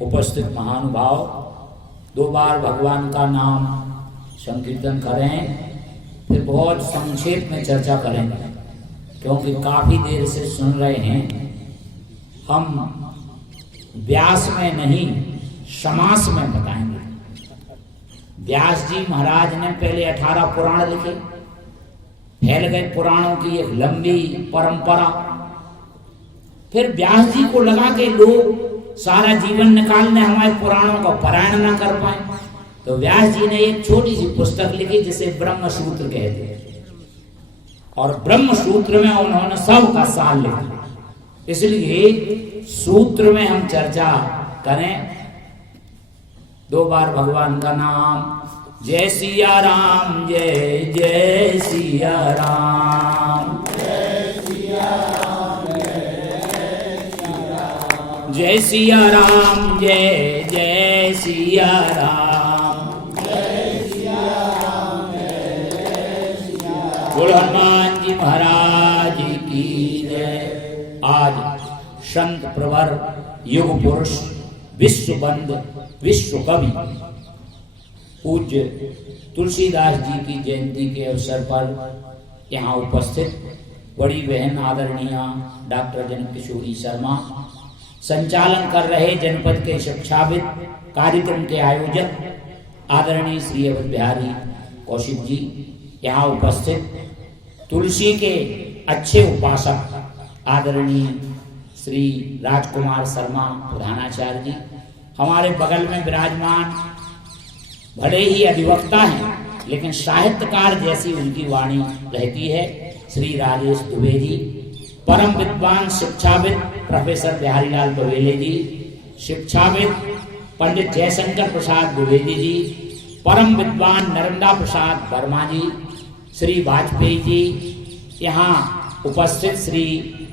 उपस्थित महानुभाव 2 बार भगवान का नाम संकीर्तन करें, फिर बहुत संक्षेप में चर्चा करेंगे क्योंकि काफी देर से सुन रहे हैं। हम व्यास में नहीं समास में बताएंगे। व्यास जी महाराज ने पहले 18 पुराण लिखे, फैल गए पुराणों की एक लंबी परंपरा। फिर व्यास जी को लगा कि लोग सारा जीवन निकालने हमारे पुराणों का पारायण ना कर पाए, तो व्यास जी ने एक छोटी सी पुस्तक लिखी जिसे ब्रह्म सूत्र कहते हैं, और ब्रह्म सूत्र में उन्होंने सब का सार लिखा। इसलिए सूत्र में हम चर्चा करें। 2 बार भगवान का नाम। जय सिया राम, जय जय सिया राम, जय सिया राम, जय सिया राम, जय जय सिया राम, जय सिया राम, जय सिया राम। बोलो हनुमान जी महाराज की जय। आज संत प्रवर, युग पुरुष, विश्व बंद, विश्व कवि पूज्य तुलसीदास जी की जयंती के अवसर पर यहाँ उपस्थित बड़ी बहन आदरणीय डॉक्टर जनक किशोरी शर्मा, संचालन कर रहे जनपद के शिक्षाविद, कार्यक्रम के आयोजक आदरणीय श्री अवध बिहारी कौशिक जी, यहाँ उपस्थित तुलसी के अच्छे उपासक आदरणीय श्री राजकुमार शर्मा प्रधानाचार्य जी, हमारे बगल में विराजमान भले ही अधिवक्ता हैं लेकिन साहित्यकार जैसी उनकी वाणी रहती है श्री राजेश दुबे जी, परम विद्वान शिक्षाविद प्रोफेसर बिहारी लाल बवेले जी, शिक्षाविद पंडित जयशंकर प्रसाद द्विवेदी जी, परम विद्वान नर्मदा प्रसाद वर्मा जी, श्री वाजपेयी जी, यहाँ उपस्थित श्री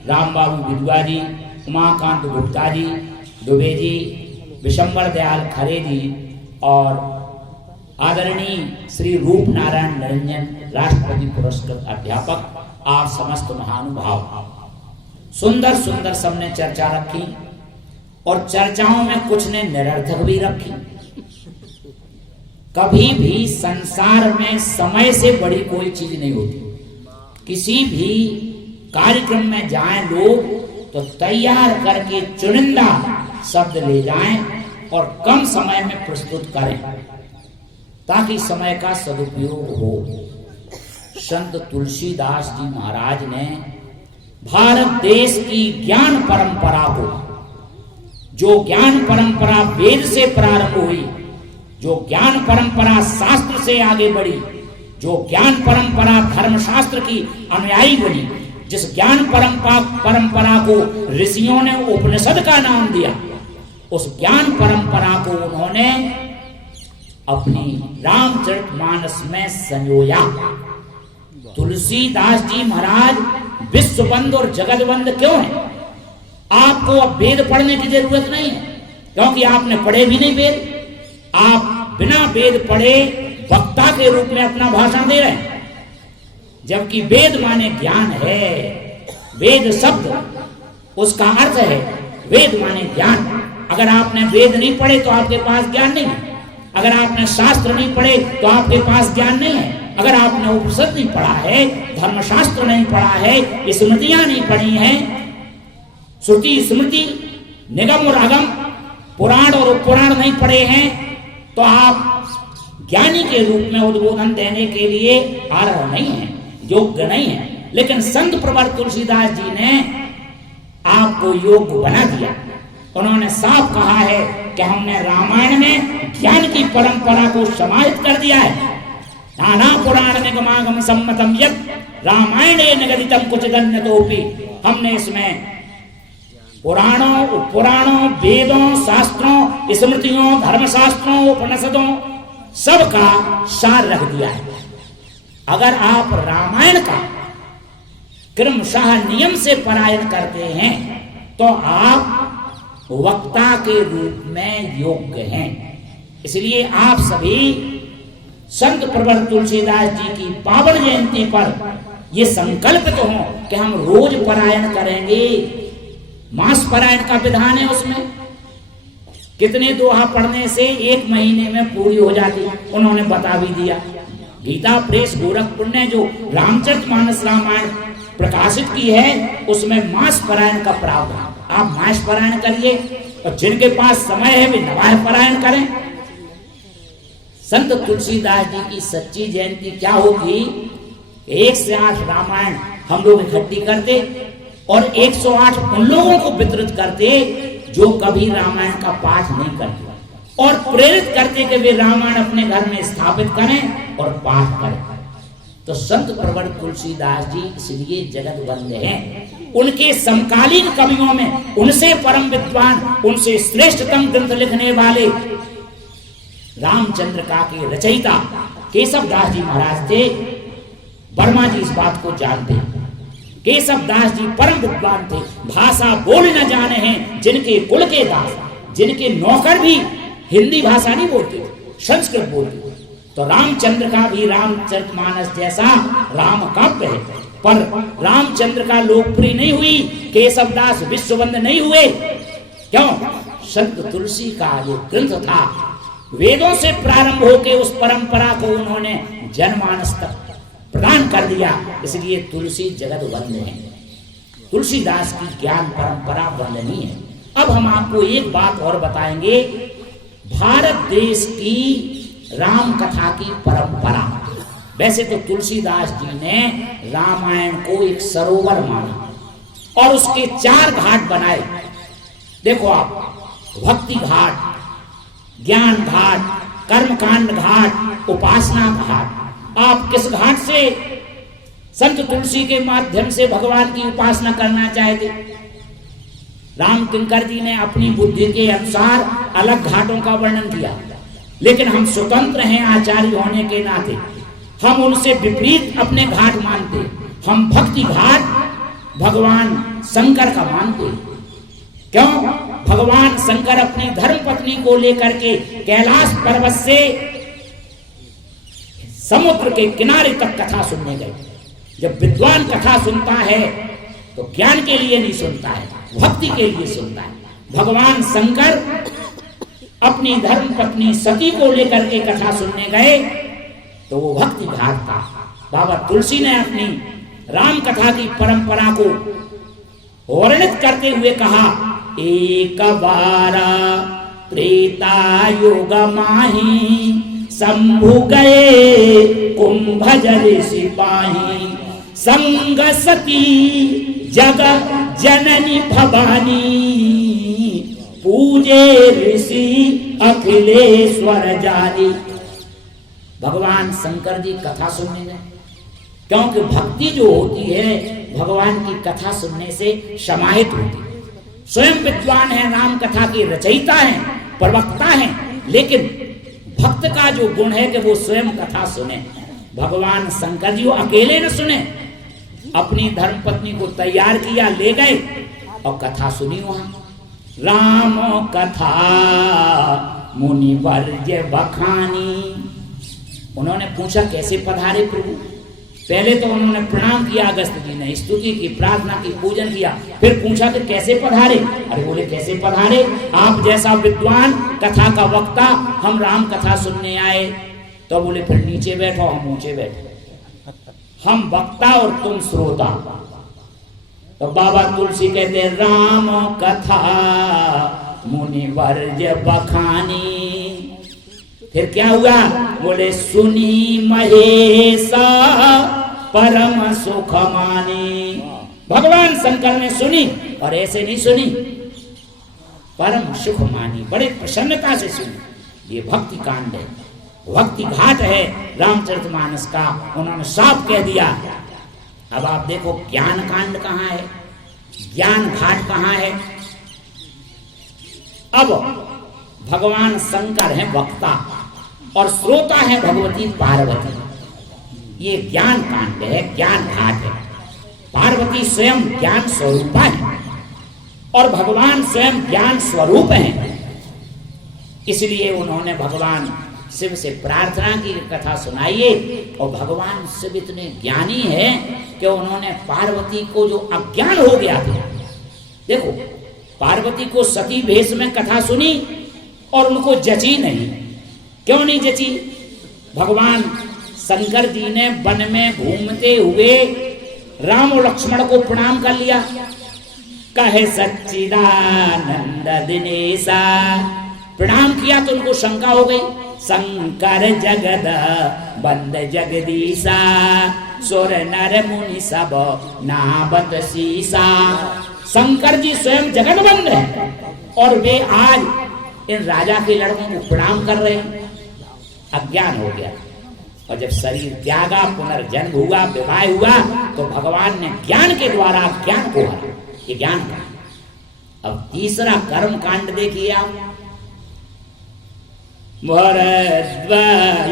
राम बाबू विधवा जी, उमाकांत गुप्ता जी, दुबे जी, विशंबर दयाल खरे जी और आदरणीय श्री रूप नारायण निरंजन राष्ट्रपति पुरस्कृत अध्यापक, आप समस्त महानुभाव। सुंदर सुंदर सबने चर्चा रखी और चर्चाओं में कुछ ने निरर्थक भी रखी। कभी भी संसार में समय से बड़ी कोई चीज नहीं होती। किसी भी कार्यक्रम में जाएं लोग तो तैयार करके चुनिंदा शब्द ले जाएं और कम समय में प्रस्तुत करें ताकि समय का सदुपयोग हो। संत तुलसीदास जी महाराज ने भारत देश की ज्ञान परंपरा को, जो ज्ञान परंपरा वेद से प्रारंभ हुई, जो ज्ञान परंपरा शास्त्र से आगे बढ़ी, जो ज्ञान परंपरा धर्मशास्त्र की अनुयायी बनी, जिस ज्ञान परंपरा को ऋषियों ने उपनिषद का नाम दिया, उस ज्ञान परंपरा को उन्होंने अपनी रामचरितमानस में संजोया। तुलसीदास जी महाराज विश्वबंद और जगतबंद क्यों है? आपको अब वेद पढ़ने की जरूरत नहीं है क्योंकि आपने पढ़े भी नहीं वेद। आप बिना वेद पढ़े वक्ता के रूप में अपना भाषण दे रहे हैं, जबकि वेद माने ज्ञान है। वेद शब्द उसका अर्थ है, वेद माने ज्ञान। अगर आपने वेद नहीं पढ़े तो आपके पास ज्ञान नहीं है। अगर आपने शास्त्र नहीं पढ़े तो आपके पास ज्ञान नहीं है। अगर आपने उपनिषद नहीं पढ़ा है, धर्मशास्त्र नहीं पढ़ा है, स्मृतियां नहीं पढ़ी हैं, श्रुति स्मृति निगम और अगम पुराण और उपपुराण नहीं पढ़े हैं, तो आप ज्ञानी के रूप में उद्बोधन देने के लिए अर्ह नहीं है, योग्य नहीं है। लेकिन संत प्रवर तुलसीदास जी ने आपको योग्य बना दिया। उन्होंने साफ कहा है कि हमने रामायण में ज्ञान की परंपरा को समाहित कर दिया है। नाना पुराण निगमागम सम्मतम यत् रामायणे निगदितम कुचिदन्यतोपि। हमने इसमें पुराणों, उपपुराणों, वेदों, शास्त्रों, स्मृतियों, धर्मशास्त्रों, उपनिषदों सबका सार रख दिया है। अगर आप रामायण का क्रमशः नियम से पारायण करते हैं तो आप वक्ता के रूप में योग्य हैं। इसलिए आप सभी संत प्रवर तुलसीदास जी की पावन जयंती पर ये संकल्पित हो कि हम रोज पारायण करेंगे। मास पारायण का विधान है उसमें, कितने दोहा पढ़ने से 1 महीने में पूरी हो जाती, उन्होंने बता भी दिया। गीता प्रेस गोरखपुर ने जो रामचरितमानस रामायण प्रकाशित की है उसमें मास पारायण का प्रावधान, आप मास पारायण करिए और जिनके पास समय है वे नवाह पारायण करें। संत तुलसीदास जी की सच्ची जयंती क्या होगी, 1 से 8 रामायण हम लोग इकट्ठी करते और 108 उन लोगों को वितरित करते जो कभी रामायण का पाठ नहीं करते, और प्रेरित करते कि वे रामायण अपने घर में स्थापित करें और पाठ करें। तो संत प्रवर तुलसीदास जी इसलिए जगत वंद्य हैं। उनके समकालीन कवियों में उनसे परम विद्वान, उनसे श्रेष्ठतम ग्रंथ लिखने वाले रामचंद्र का के रचयिता केशव दास जी महाराज थे। वर्मा जी इस बात को जानते हैं। केशव दास जी परम विद्वान थे, भाषा बोल न जाने हैं जिनके कुल के दास, जिनके नौकर भी हिंदी भाषा नहीं बोलते, संस्कृत बोलते। तो रामचंद्र का भी रामचरितमानस जैसा राम काव्य है, पर रामचंद्र का लोकप्रिय नहीं हुई, केशवदास विश्ववंद नहीं हुए। क्यों? संत तुलसी का जो ग्रंथ था वेदों से प्रारंभ होकर उस परंपरा को उन्होंने जनमानस तक प्रदान कर दिया, इसलिए तुलसी जगत वंदनीय है। तुलसीदास की ज्ञान परंपरा वंदनीय है। अब हम आपको एक बात और बताएंगे, भारत देश की राम कथा की परंपरा। वैसे तो तुलसीदास जी ने रामायण को एक सरोवर माना और उसके 4 घाट बनाए। देखो आप, भक्ति घाट, ज्ञान घाट, कर्मकांड घाट, उपासना घाट। आप किस घाट से संत तुलसी के माध्यम से भगवान की उपासना करना चाहते? राम किंकर जी ने अपनी बुद्धि के अनुसार अलग घाटों का वर्णन किया, लेकिन हम स्वतंत्र हैं आचार्य होने के नाते, हम उनसे विपरीत अपने घाट मानते। हम भक्ति घाट भगवान शंकर का मानते। क्यों? भगवान शंकर अपनी धर्म पत्नी को लेकर के कैलाश पर्वत से समुद्र के किनारे तक कथा सुनने गए। जब विद्वान कथा सुनता है तो ज्ञान के लिए नहीं सुनता है, भक्ति के लिए सुनता है। भगवान शंकर अपनी धर्म पत्नी सती को लेकर के कथा सुनने गए तो वो भक्ति घाट था। बाबा तुलसी ने अपनी राम कथा की परंपरा को वर्णित करते हुए कहा, एक बारा त्रेता युग माही, शंभु गए कुंभजल सिपाही, संग सती जग जननी भवानी, पूजे ऋषि अखिलेश्वर जानी। भगवान शंकर जी कथा सुनने गए, क्योंकि भक्ति जो होती है भगवान की कथा सुनने से समाहित होती है। स्वयं विद्वान है, राम कथा के रचयिता हैं, प्रवक्ता हैं, लेकिन भक्त का जो गुण है कि वो स्वयं कथा सुने। भगवान शंकर जी वो अकेले न सुने, अपनी धर्मपत्नी को तैयार किया, ले गए और कथा सुनी वहां। राम कथा मुनि वर्ज्य बखानी। उन्होंने पूछा कैसे पधारे प्रभु? पहले तो उन्होंने प्रणाम किया, अगस्त जी ने स्तुति की, प्रार्थना की, पूजन किया, फिर पूछा कि कैसे पधारे? अरे बोले कैसे पधारे, आप जैसा विद्वान कथा का वक्ता, हम राम कथा सुनने आए। तो बोले फिर नीचे बैठो, हम ऊंचे बैठे, हम वक्ता और तुम श्रोता। तो बाबा तुलसी कहते राम कथा मुनि वर्ज्य बखानी। फिर क्या हुआ? बोले सुनी महेशा परम सुख मानी। भगवान शंकर ने सुनी और ऐसे नहीं सुनी, परम सुख मानी, बड़े प्रसन्नता से सुनी। ये भक्ति कांड है, भक्ति घाट है रामचरितमानस का, उन्होंने साफ कह दिया। अब आप देखो ज्ञान कांड कहाँ है, ज्ञान घाट कहाँ है? अब भगवान शंकर हैं वक्ता और श्रोता है भगवती पार्वती। ये ज्ञान कांड है, ज्ञान घाट है। पार्वती स्वयं ज्ञान स्वरूपा है और भगवान स्वयं ज्ञान स्वरूप है। इसलिए उन्होंने भगवान शिव से प्रार्थना की, कथा सुनाइए। और भगवान शिव इतने ज्ञानी है कि उन्होंने पार्वती को जो अज्ञान हो गया था, देखो पार्वती को सती भेष में कथा सुनी और उनको जची नहीं। क्यों नहीं जची? भगवान शंकर जी ने वन में घूमते हुए राम और लक्ष्मण को प्रणाम कर लिया। कहे सच्चिदानंद दिनेशा, प्रणाम किया तो उनको शंका हो गई। शंकर जगद बंद जगदीशा, सुर नर मुनि सब नाबत सीसा। शंकर जी स्वयं जगत बंद है और वे आज इन राजा के लड़कों को प्रणाम कर रहे हैं। अज्ञान हो गया। और जब शरीर त्यागा, पुनर्जन्म हुआ, विवाह हुआ, तो भगवान ने ज्ञान के द्वारा ज्ञान को हरा। ये ज्ञान का। अब तीसरा कर्म कांड देखिए आप।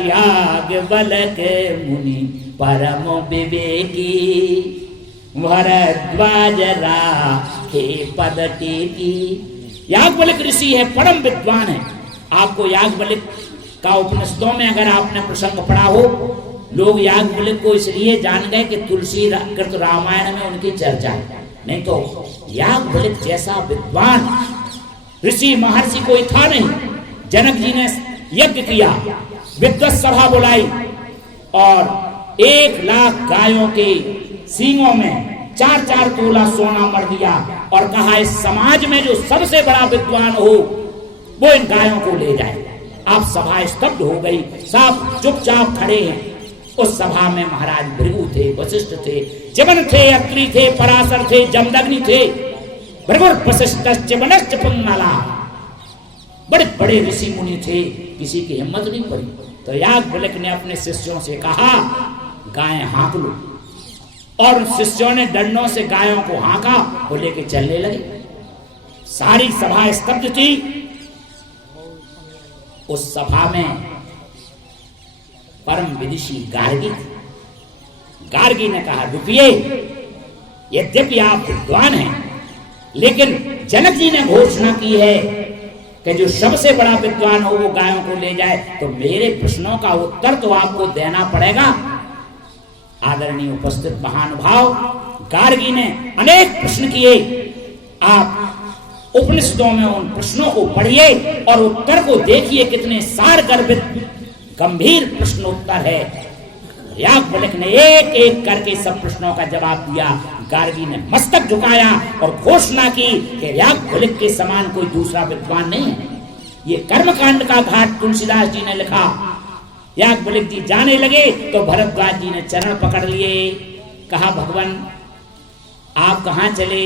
याज्ञवल्क मुनि परम विवेकी, भरद्वाज राखे पद टेकी। याज्ञवल्क ऋषि है, परम विद्वान है। आपको याज्ञवल्क का उपनिषदों में अगर आपने प्रसंग पढ़ा हो, लोग याज्ञवल्क को इसलिए जान गए कि तुलसी कृत रामायण में उनकी चर्चा है। नहीं तो याज्ञवल्क जैसा विद्वान ऋषि महर्षि कोई था नहीं। जनक जी ने यज्ञ किया, विद्वत सभा बुलाई और 1,00,000 गायों के सींगों में 4-4 तोला सोना मर दिया और कहा इस समाज में जो सबसे बड़ा विद्वान हो वो इन गायों को ले जाए। आप सभा स्तब्ध हो गई, सब चुपचाप खड़े हैं। उस सभा में महाराज भृगु थे, वशिष्ठ थे, चिमन थे, अत्रि थे, पराशर थे, जमदग्नि थे, भृगु वशिष्ठ चिमनश्च पुंगला। बड़े बड़े ऋषि मुनि थे, किसी की हिम्मत नहीं पड़ी। तो याज्ञवल्क ने अपने शिष्यों से कहा गाय हाँक लो, और शिष्यों ने डंडों से गायों को हाँका, वो लेके चलने लगे। सारी सभा स्तब्ध थी। उस सभा में परम विदुषी गार्गी थी। गार्गी ने कहा रुकिए, यद्यपि आप विद्वान हैं, लेकिन जनक जी ने घोषणा की है कि जो सबसे बड़ा विद्वान हो वो गायों को ले जाए, तो मेरे प्रश्नों का उत्तर तो आपको देना पड़ेगा। आदरणीय उपस्थित महानुभाव, गार्गी ने अनेक प्रश्न किए। आप उपनिषदों में उन प्रश्नों को पढ़िए और उत्तर को देखिए, कितने सार गर्भित गंभीर प्रश्न उत्तर है। याज्ञवल्क ने एक एक करके सब प्रश्नों का जवाब दिया। गार्गी ने मस्तक झुकाया और घोषणा की कि याज्ञवल्क के समान कोई दूसरा विद्वान नहीं है। ये कर्मकांड का घाट तुलसीदास जी ने लिखा। याज्ञवल्क जी जाने लगे तो भरद्वाज जी ने चरण पकड़ लिए। कहा भगवान आप कहाँ चले?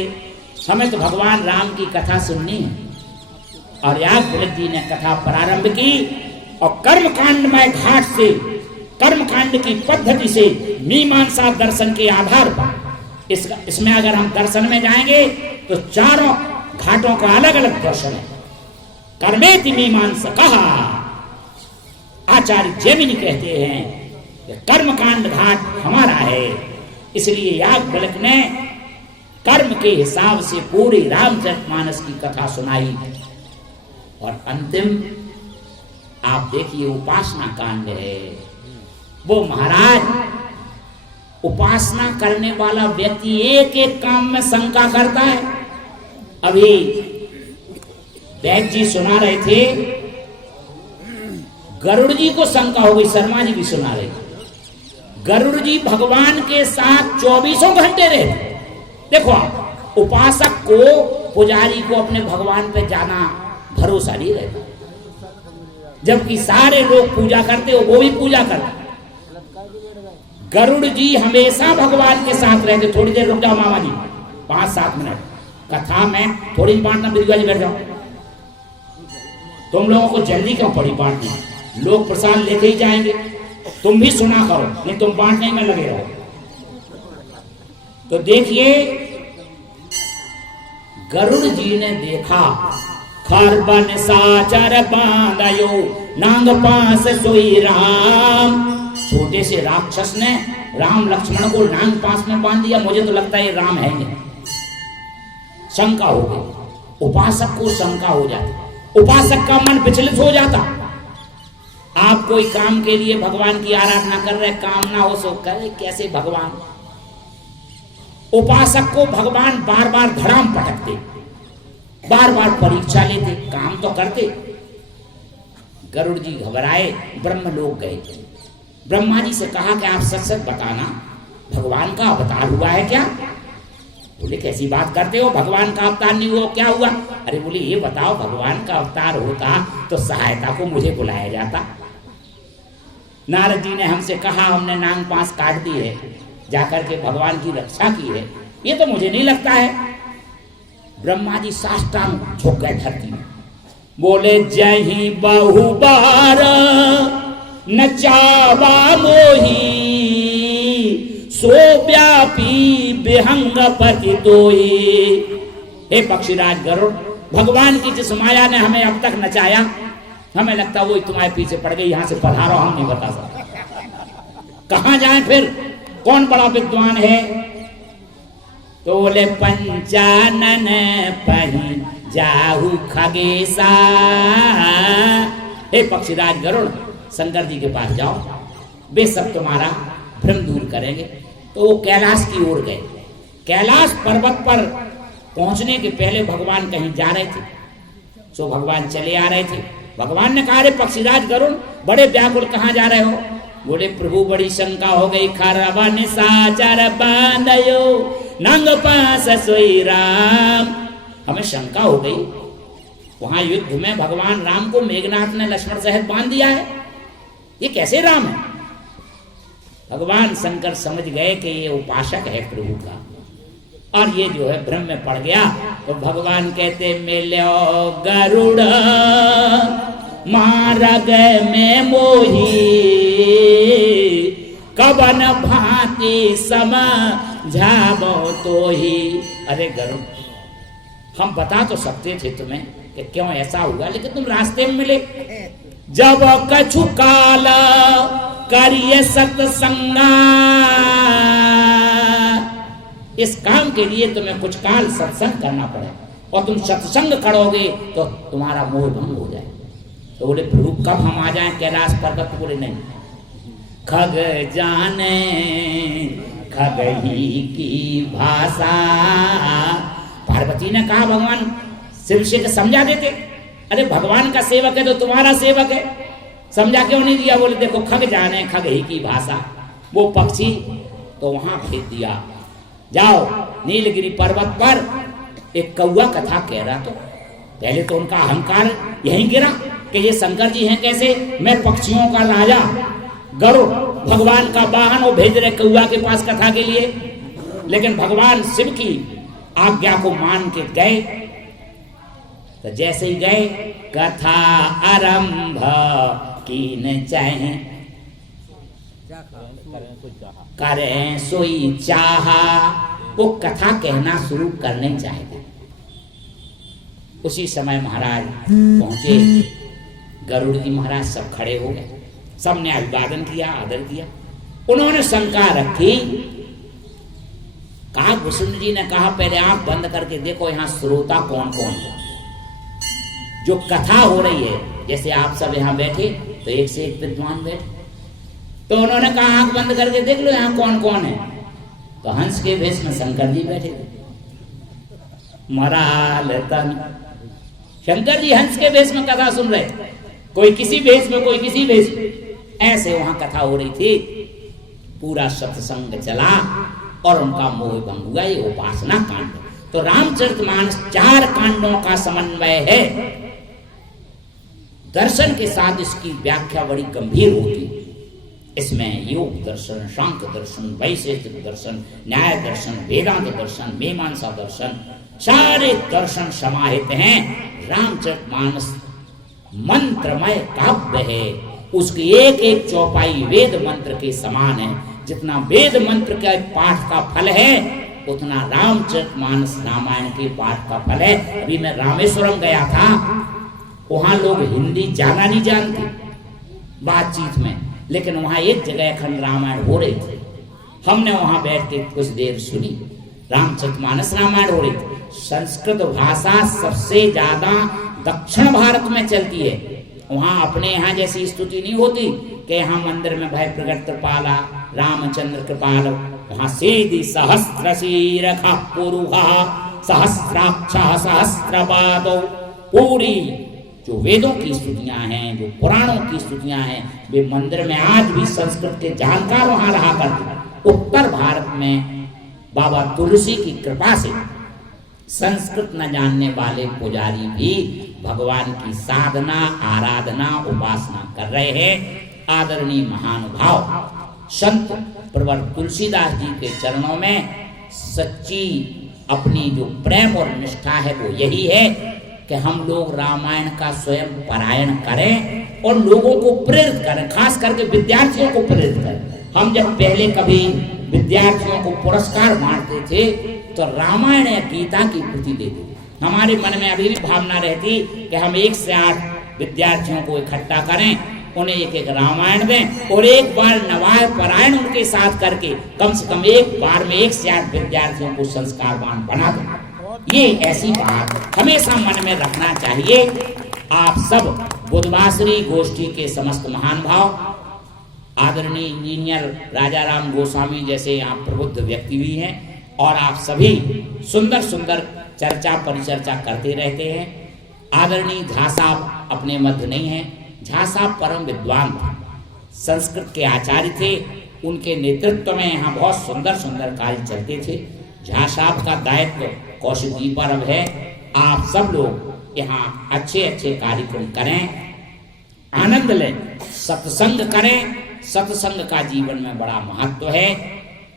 हमें तो भगवान राम की कथा सुननी है। और याज्ञवल्क जी ने कथा प्रारंभ की और कर्मकांड में घाट से, कर्मकांड की पद्धति से मीमांसा दर्शन के आधार पर इसमें अगर हम दर्शन में जाएंगे तो चारों घाटों का अलग अलग दर्शन है। कर्मेति मीमांसा कहा, आचार्य जैमिनी कहते हैं कि कर्मकांड घाट हमारा है। इसलिए याज्ञवल्क ने कर्म के हिसाब से पूरी रामचरितमानस की कथा सुनाई। और अंतिम आप देखिए उपासना कांड है। वो महाराज उपासना करने वाला व्यक्ति एक एक काम में शंका करता है। अभी वैद्य जी सुना रहे थे, गरुड़ जी को शंका हो गई, शर्मा जी भी सुना रहे थे। गरुड़ जी भगवान के साथ 24 घंटे रहे। देखो आप, उपासक को, पुजारी को अपने भगवान पे जाना भरोसा नहीं रहता, जबकि सारे लोग पूजा करते हो, वो भी पूजा करते। गरुड़ जी हमेशा भगवान के साथ रहते। थोड़ी देर रुक जाओ मामा जी, 5-7 मिनट कथा में थोड़ी बांटना। बिरजू जी बैठ जाओ, तुम लोगों को जल्दी क्यों पड़ी बांटनी? लोग प्रसाद लेते ही जाएंगे, तुम भी सुना करो, नहीं तुम बांटने में लगे रहो। तो देखिए गरुड़ जी ने देखा, खरबन साचर बांधयो नांग पास सोई राम। छोटे से राक्षस ने राम लक्ष्मण को नांग पास में बांध दिया। मुझे तो लगता है ये राम है नहीं। शंका हो गई, उपासक को शंका हो जाती, उपासक का मन विचलित हो जाता। आप कोई काम के लिए भगवान की आराधना कर रहे, काम ना हो सो करे कैसे भगवान? उपासक को भगवान बार बार धड़ाम पटकते, बार बार परीक्षा लेते, काम तो करते, गरुड़ जी घबराए, ब्रह्मलोक गए। ब्रह्मा जी से कहा कि आप सच सच बताना, भगवान का अवतार हुआ है क्या? बोले कैसी बात करते हो, भगवान का अवतार नहीं हुआ, क्या हुआ? अरे बोले ये बताओ, भगवान का अवतार होता तो सहायता को मुझे बुलाया जाता। नारद जी ने हमसे कहा, हमने नांग पांस काट दी है, जाकर के भगवान की रक्षा की है, ये तो मुझे नहीं लगता है। ब्रह्मा जी साष्टांग झुक गए धरती में, बोले जही बहु बार नचावा मोही, सो व्यापी विहंग पति दोई। हे पक्षीराज गरुड़, भगवान की जिस माया ने हमें अब तक नचाया, हमें लगता वो तुम्हारे पीछे पड़ गई, यहां से पधारो, हम नहीं बता सकते कहां जाएं फिर, कौन बड़ा विद्वान है? तो बोले पंचानन पही जाहु खगेशा। हे पक्षीराज गरुड़, शंकर जी के पास जाओ, वे सब तुम्हारा भ्रम दूर करेंगे। तो वो कैलाश की ओर गए। कैलाश पर्वत पर पहुंचने के पहले भगवान कहीं जा रहे थे, सो भगवान चले आ रहे थे। भगवान ने कहा, रे पक्षीराज गरुड़, बड़े व्याकुल कहाँ जा रहे हो? बोले प्रभु बड़ी शंका हो गई, खरवन साचर बांधयो नंग पास सोई राम। हमें शंका हो गई, वहां युद्ध में भगवान राम को मेघनाथ ने लक्ष्मण सहित बांध दिया है, ये कैसे राम है? भगवान शंकर समझ गए कि ये उपासक है प्रभु का, और ये जो है भ्रम में पड़ गया। तो भगवान कहते, मिलो गरुड़ मार्ग में मोही, कवन भांति समझाबो तो ही। अरे गरुड़, हम बता तो सकते थे तुम्हें कि क्यों ऐसा हुआ, लेकिन तुम रास्ते में मिले। जब कछु काल करिए सत्संगा, इस काम के लिए तुम्हें कुछ काल सत्संग करना पड़े, और तुम सत्संग करोगे तो तुम्हारा मोह भंग हो जाए। तो बोले प्रभु कब हम आ जाएं कैलाश पर्वत? बोले नहीं, खग जाने खग ही की भाषा। पार्वती ने कहा भगवान शिव से समझा देते, अरे भगवान का सेवक है तो तुम्हारा सेवक है, समझा क्यों नहीं दिया? बोले देखो खग जाने खग ही की भाषा, वो पक्षी तो वहां भेज दिया। जाओ नीलगिरी पर्वत पर एक कौवा कथा कह रहा, तो पहले तो उनका अहंकार यहीं गिरा कि ये शंकर जी हैं कैसे, मैं पक्षियों का राजा गरुड़, भगवान का वाहन, वो भेज रहे कौवा के पास कथा के लिए। लेकिन भगवान शिव की आज्ञा को मान के गए। तो जैसे ही गए, कथा आरंभ कीन चाहे, करें सोई चाहा, वो कथा कहना शुरू करने चाहते। उसी समय महाराज पहुंचे, गरुड़ जी महाराज सब खड़े हो गए, सबने अभिवादन किया, आदर किया। उन्होंने शंका रखी, कहा वसुंधरा जी ने कहा पहले आंख बंद करके देखो यहाँ श्रोता कौन कौन है, जो कथा हो रही है। जैसे आप सब यहाँ बैठे तो एक से एक विद्वान बैठे, तो उन्होंने कहा आंख बंद करके देख लो यहाँ कौन कौन है। तो हंस के भेष में शंकर जी बैठे थे, मराल तन शंकर जी हंस के भेष में कथा सुन रहे, कोई किसी भेष में कोई किसी भेष में, ऐसे वहां कथा हो रही थी। पूरा सत्संग चला और उनका मोह भंग हुआ। ये उपासना कांड। तो रामचरितमानस 4 कांडों का समन्वय है। दर्शन के साथ इसकी व्याख्या बड़ी गंभीर होती। इसमें योग दर्शन, सांख्य दर्शन, वैशेषिक दर्शन, न्याय दर्शन, वेदांत दर्शन, मीमांसा दर्शन, सारे दर्शन समाहित हैं। रामचरितमानस मंत्रमय काव्य है, उसकी एक एक चौपाई वेद मंत्र के समान है। जितना वेद मंत्र के पाठ का फल है, उतना रामचरितमानस रामायण के पाठ का फल है। अभी मैं रामेश्वरम गया था, वहां लोग हिंदी ज्यादा नहीं जानते बातचीत में, लेकिन वहां एक जगह अखंड रामायण हो रही थी। हमने वहां बैठ के कुछ देर सुनी, रामचरितमानस रामायण हो रही थी। संस्कृत भाषा सबसे ज्यादा दक्षिण भारत में चलती है। वहां अपने यहाँ जैसी स्तुति नहीं होती कि यहाँ मंदिर में भय प्रगट कृपाला रामचंद्र कृपाल, वहां सीधी सहस्त्र शीरखा पुरुहा सहस्राक्ष सहस्त्रपादो, पूरी जो वेदों की स्तुतियां हैं, जो पुराणों की स्तुतियां हैं, वे मंदिर में आज भी संस्कृत के जानकार वहां रहा करते। उत्तर भारत में बाबा तुलसी की कृपा से संस्कृत न जानने वाले पुजारी भी भगवान की साधना, आराधना, उपासना कर रहे हैं। आदरणीय महानुभाव संत प्रवर तुलसीदास जी के चरणों में सच्ची अपनी जो प्रेम और निष्ठा है वो यही है कि हम लोग रामायण का स्वयं पारायण करें और लोगों को प्रेरित करें, खास करके विद्यार्थियों को प्रेरित करें। हम जब पहले कभी विद्यार्थियों को पुरस्कार बांटते थे तो रामायण या गीता की कृति देते थे। हमारे मन में अभी भी भावना रहती कि हम 1 से 8 विद्यार्थियों को इकट्ठा करें, उन्हें एक रामायण दें और एक बार नवाय पारायण उनके साथ करके कम से कम एक बार में 1 से 8 विद्यार्थियों को संस्कारवान बना दें। ये ऐसी बात हमेशा मन में रखना चाहिए। आप सब बुधवासरी गोष्ठी के समस्त महान भाव, आदरणीय इंजीनियर राजा राम गोस्वामी जैसे आप प्रबुद्ध व्यक्ति भी हैं और आप सभी सुंदर सुंदर चर्चा परिचर्चा करते रहते हैं। आदरणीय झा साहब अपने मध्य नहीं हैं। झा साहब परम विद्वान थे, संस्कृत के आचार्य थे। उनके नेतृत्व में यहाँ बहुत सुंदर सुंदर कार्य चलते थे। झा साहब का दायित्व कौशिक जी पर अब है। आप सब लोग यहाँ अच्छे अच्छे कार्यक्रम करें, आनंद लें, सत्संग करें। सत्संग का जीवन में बड़ा महत्व है।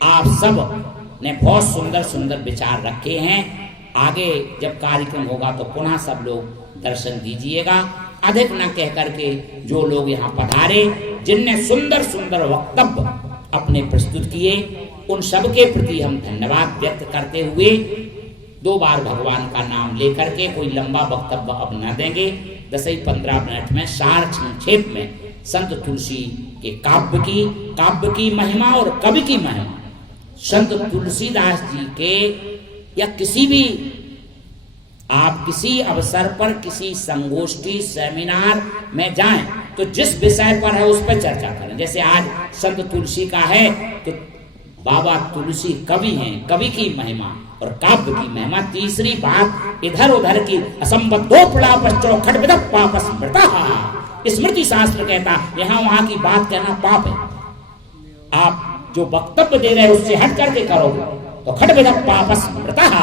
आप सब ने बहुत सुंदर सुंदर विचार रखे हैं। आगे जब कार्यक्रम होगा तो पुनः सब लोग दर्शन दीजिएगा। अधिक न कह करके जो लोग यहाँ पधारे, जिनने सुंदर सुंदर वक्तव्य अपने प्रस्तुत किए, उन सबके प्रति हम धन्यवाद व्यक्त करते हुए 2 बार भगवान का नाम लेकर के कोई लंबा वक्तव्य अब न देंगे। 10-15 मिनट में सार संक्षेप में संत तुलसी के काव्य की महिमा और कवि की महिमा, संत तुलसीदास जी के या किसी भी आप किसी अवसर पर किसी संगोष्ठी सेमिनार में जाएं तो जिस विषय पर है उस पर चर्चा करें। जैसे आज संत तुलसी का है तो बाबा तुलसी कवि हैं, कवि की महिमा और काव्य की महिमा। तीसरी बात इधर उधर की असंबद्धो पड़ापश्चो खटविदः पाप स्मृतः। स्मृति शास्त्र कहता यहाँ वहां की बात कहना पाप है। आप जो वक्तव्य दे रहे हैं उससे हट करके करोगे तो खटविदः पाप स्मृतः।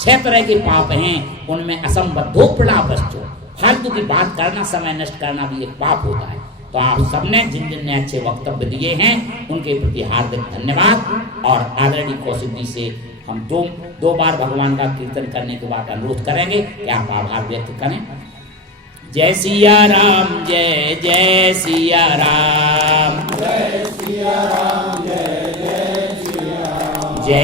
6 तरह के पाप हैं, उनमें असंबद्धो पड़ापश्चो, फालतू की बात करना, समय नष्ट करना भी एक पाप होता है। तो आप सबने जिन जिन ने अच्छे वक्तव्य दिए हैं उनके प्रति हार्दिक धन्यवाद। और आदरणीय कौशिक जी से हम दो बार भगवान का कीर्तन करने के बाद अनुरोध करेंगे कि आप आभार व्यक्त करें। जय सिया राम, जय जय सिया राम।